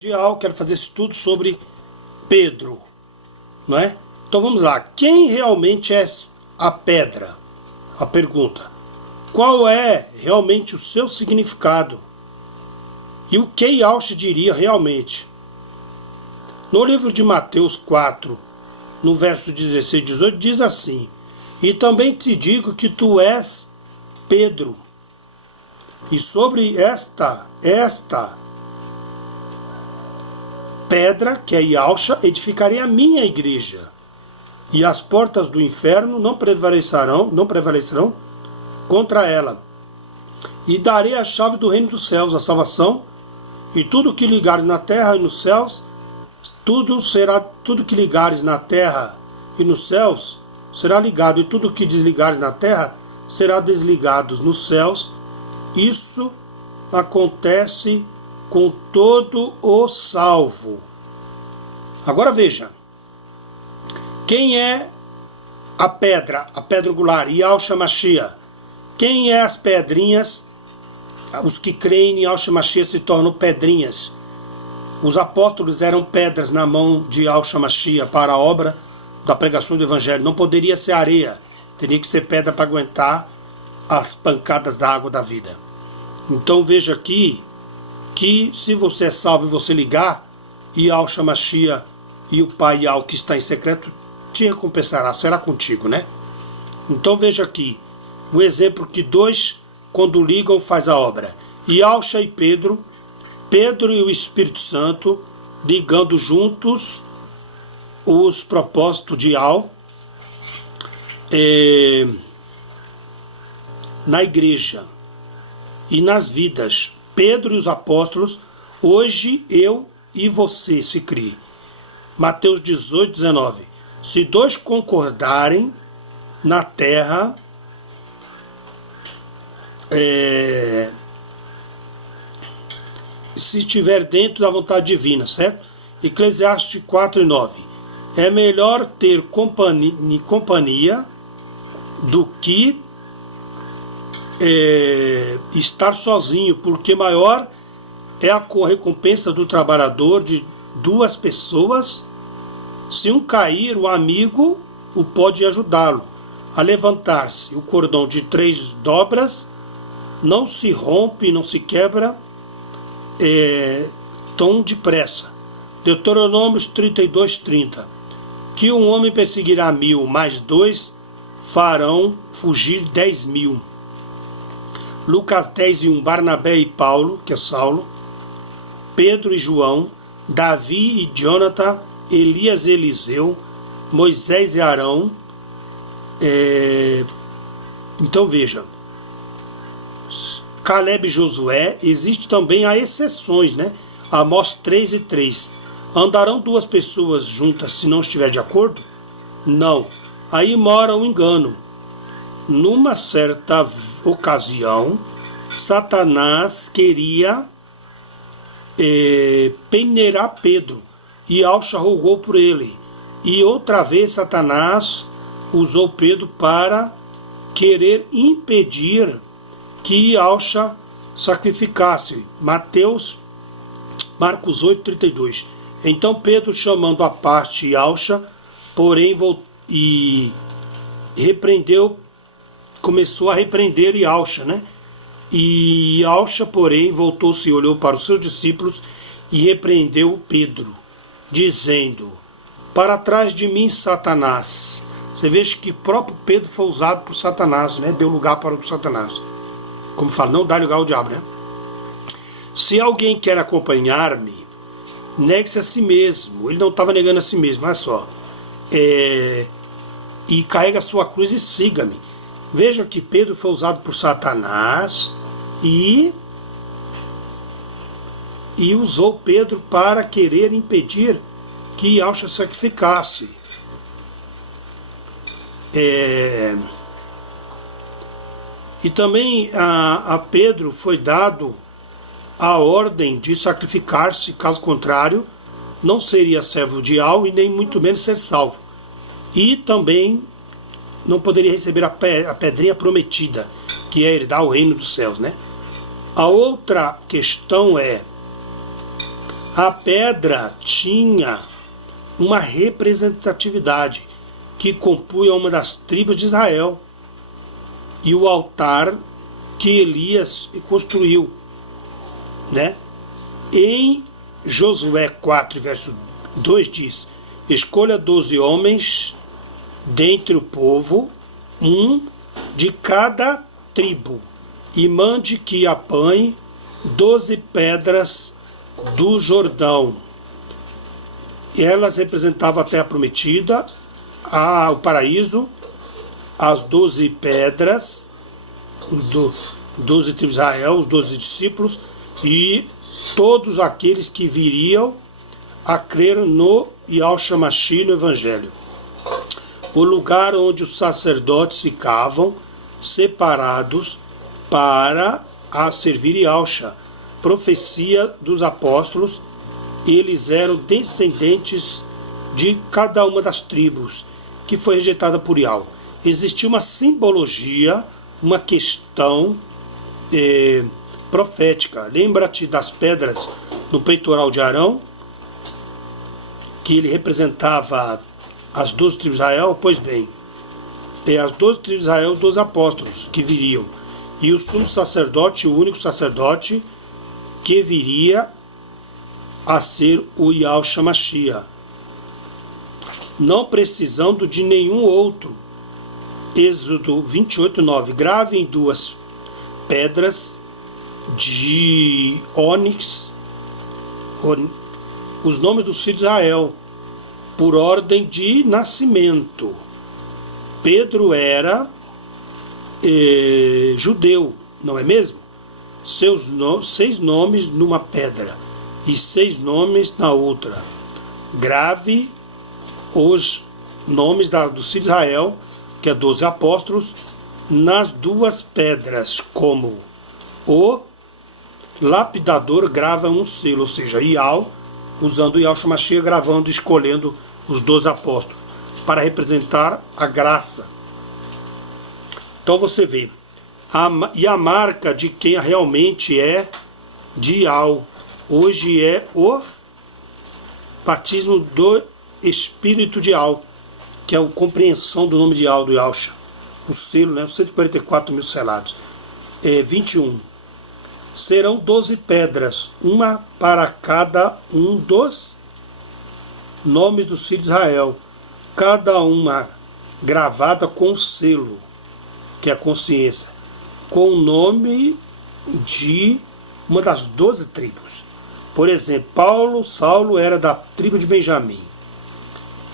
Quero fazer estudo sobre Pedro, não é? Então vamos lá. Quem realmente é a pedra? A pergunta. Qual é realmente o seu significado? E o que Yahshua diria realmente? No livro de Mateus 4, no verso 16 e 18, diz assim: E também te digo que tu és Pedro, e sobre esta pedra, que é Yahshua, edificarei a minha igreja, e as portas do inferno não prevalecerão contra ela. E darei a chave do reino dos céus, a salvação, e tudo que ligares na terra e nos céus, tudo que ligares na terra e nos céus será ligado, e tudo que desligares na terra será desligado nos céus. Isso acontece com todo o salvo. Agora veja, quem é a pedra angular? Yahshua Mashiach. Quem é as pedrinhas? Os que creem em Yahshua Mashiach se tornam pedrinhas. Os apóstolos eram pedras na mão de Yahshua Mashiach para a obra da pregação do Evangelho. Não poderia ser areia, teria que ser pedra para aguentar as pancadas da água da vida. Então veja aqui que se você é salvo e você ligar, Yahshua Mashiach e o Pai Yahweh que está em secreto te recompensará, será contigo, né? Então veja aqui, o exemplo que dois, quando ligam, faz a obra. Yahshua e Pedro e o Espírito Santo, ligando juntos os propósitos de Yahweh na igreja e nas vidas. Pedro e os apóstolos, hoje eu e você se crê. Mateus 18, 19. Se dois concordarem na terra, se estiver dentro da vontade divina, certo? Eclesiastes 4 e 9. É melhor ter companhia do que estar sozinho, porque maior é a recompensa do trabalhador de duas pessoas. Se um cair, o amigo o pode ajudá-lo a levantar-se. O cordão de 3 dobras não se rompe, não se quebra tão depressa. Deuteronômio 32, 30. Que um homem perseguirá 1000, mais 2 farão fugir 10.000. Lucas 10 e 1, Barnabé e Paulo, que é Saulo, Pedro e João, Davi e Jonathan, Elias e Eliseu, Moisés e Arão. Então veja, Caleb e Josué. Existe também as exceções, né? Amós 3 e 3. Andarão duas pessoas juntas se não estiver de acordo? Não. Aí mora o engano. Numa certa ocasião, Satanás queria peneirar Pedro, e Yahshua rogou por ele. E outra vez Satanás usou Pedro para querer impedir que Yahshua sacrificasse. Marcos 8, 32. Então Pedro, chamando à parte Yahshua, porém começou a repreender Yahshua, né? E Yahshua, porém, voltou-se e olhou para os seus discípulos e repreendeu Pedro, dizendo: para trás de mim, Satanás. Você veja que próprio Pedro foi usado por Satanás, né? Deu lugar para o Satanás. Como fala, não dá lugar ao diabo, né? Se alguém quer acompanhar-me, negue-se a si mesmo. Ele não estava negando a si mesmo, olha só. E carrega a sua cruz e siga-me. Veja que Pedro foi usado por Satanás e usou Pedro para querer impedir que Yahshua sacrificasse. E também a Pedro foi dado a ordem de sacrificar-se, caso contrário, não seria servo de Yahweh e nem muito menos ser salvo. E também não poderia receber a pedrinha prometida, que é herdar o reino dos céus, né? A outra questão é A pedra tinha uma representatividade que compunha uma das tribos de Israel e o altar que Elias construiu, né? Em Josué 4, verso 2 diz: escolha 12 homens dentre o povo, um de cada tribo, e mande que apanhe 12 pedras do Jordão. Elas representavam a terra prometida, o paraíso, as 12 pedras, 12 tribos de Israel, os 12 discípulos, e todos aqueles que viriam a crer no Yahshua Mashiach, no Evangelho. O lugar onde os sacerdotes ficavam separados para a servir Yahshua. Profecia dos apóstolos, eles eram descendentes de cada uma das tribos que foi rejeitada por Yahweh. Existia uma simbologia, uma questão profética. Lembra-te das pedras no peitoral de Arão, que ele representava as 12 tribos de Israel? Pois bem, as 12 tribos de Israel, os 12 apóstolos que viriam, e o sumo sacerdote, o único sacerdote que viria a ser o Yahshua Mashiach, não precisando de nenhum outro. Êxodo 28, 9. Grave em 2 pedras de ônix os nomes dos filhos de Israel, por ordem de nascimento. Pedro era judeu, não é mesmo? 6 nomes numa pedra e 6 nomes na outra. Grave os nomes dos filhos de Israel, que é 12 apóstolos, nas 2 pedras, como o lapidador grava um selo, ou seja, Ial, usando o Yahshua Mashiach, gravando, escolhendo os 12 apóstolos, para representar a graça. Então você vê, e a marca de quem realmente é de Ial, hoje é o batismo do Espírito de Ial, que é a compreensão do nome de Ial, do Yahshua, o selo, né, os 144 mil selados. 21. Serão 12 pedras, uma para cada um dos nomes dos filhos de Israel, cada uma gravada com selo, que é a consciência, com o nome de uma das 12 tribos. Por exemplo, Saulo era da tribo de Benjamim,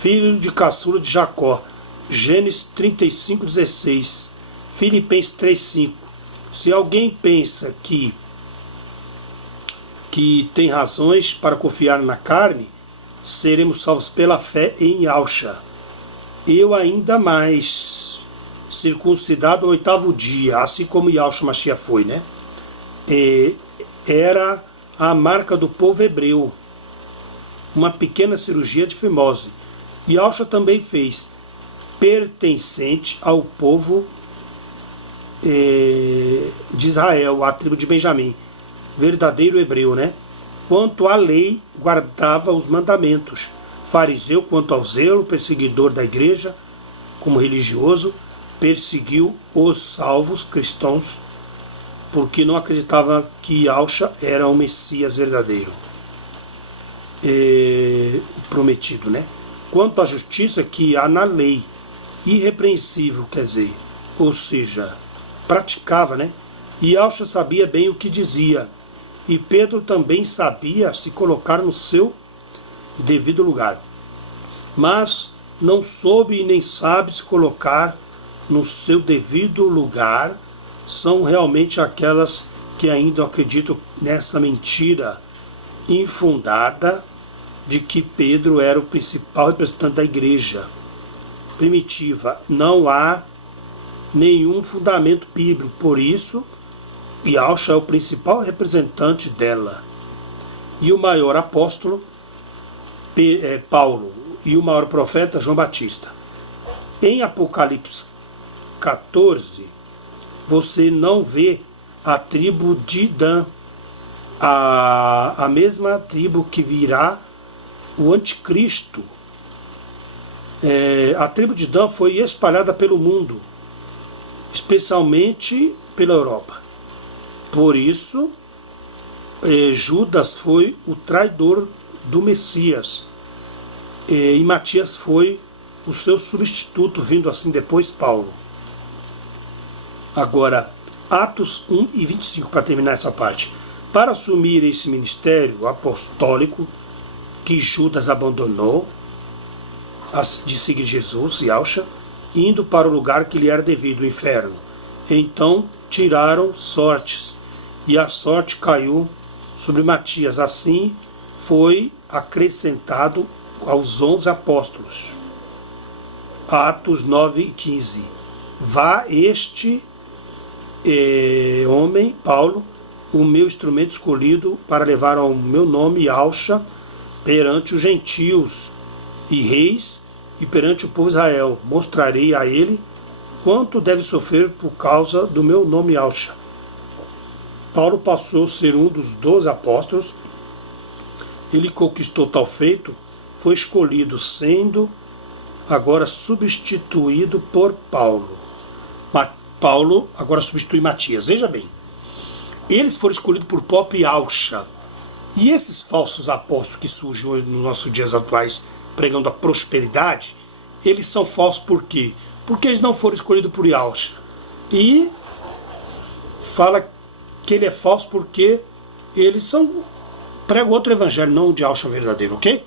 filho de caçula de Jacó. Gênesis 35:16, Filipenses 3:5. Se alguém pensa que tem razões para confiar na carne, seremos salvos pela fé em Yahshua. Eu ainda mais, circuncidado ao 8º dia, assim como Yahshua Mashiach foi, né? Era a marca do povo hebreu, uma pequena cirurgia de fimose. Yahshua também fez, pertencente ao povo de Israel, a tribo de Benjamim, verdadeiro hebreu, né? Quanto à lei, guardava os mandamentos. Fariseu, quanto ao zelo, perseguidor da igreja, como religioso, perseguiu os salvos cristãos, porque não acreditava que Yahshua era o Messias verdadeiro, prometido, né? Quanto à justiça que há na lei, irrepreensível, quer dizer, ou seja, praticava, né? E Yahshua sabia bem o que dizia, e Pedro também sabia se colocar no seu devido lugar, mas não soube e nem sabe se colocar no seu devido lugar. São realmente aquelas que ainda acreditam nessa mentira infundada de que Pedro era o principal representante da igreja primitiva. Não há nenhum fundamento bíblico, por isso Yahshua é o principal representante dela. E o maior apóstolo, Paulo, e o maior profeta, João Batista. Em Apocalipse 14, você não vê a tribo de Dan, a mesma tribo que virá o anticristo. A tribo de Dan foi espalhada pelo mundo, especialmente pela Europa. Por isso, Judas foi o traidor do Messias, e Matias foi o seu substituto, vindo assim depois Paulo. Agora, Atos 1 e 25, para terminar essa parte. Para assumir esse ministério apostólico que Judas abandonou, de seguir Jesus e Yahshua, indo para o lugar que lhe era devido, o inferno. Então tiraram sortes, e a sorte caiu sobre Matias. Assim foi acrescentado aos 11 apóstolos. Atos 9 e 15. Vá este homem, Paulo, o meu instrumento escolhido para levar ao meu nome Yahshua perante os gentios e reis e perante o povo de Israel. Mostrarei a ele quanto deve sofrer por causa do meu nome Yahshua. Paulo passou a ser um dos 12 apóstolos. Ele conquistou tal feito, foi escolhido, sendo agora substituído por Paulo. Paulo agora substitui Matias. Veja bem, eles foram escolhidos por próprio Yahshua. E esses falsos apóstolos que surgem hoje nos nossos dias atuais, pregando a prosperidade, eles são falsos por quê? Porque eles não foram escolhidos por Yahshua. E fala que ele é falso porque eles pregam outro evangelho, não o de Yahshua verdadeiro, ok?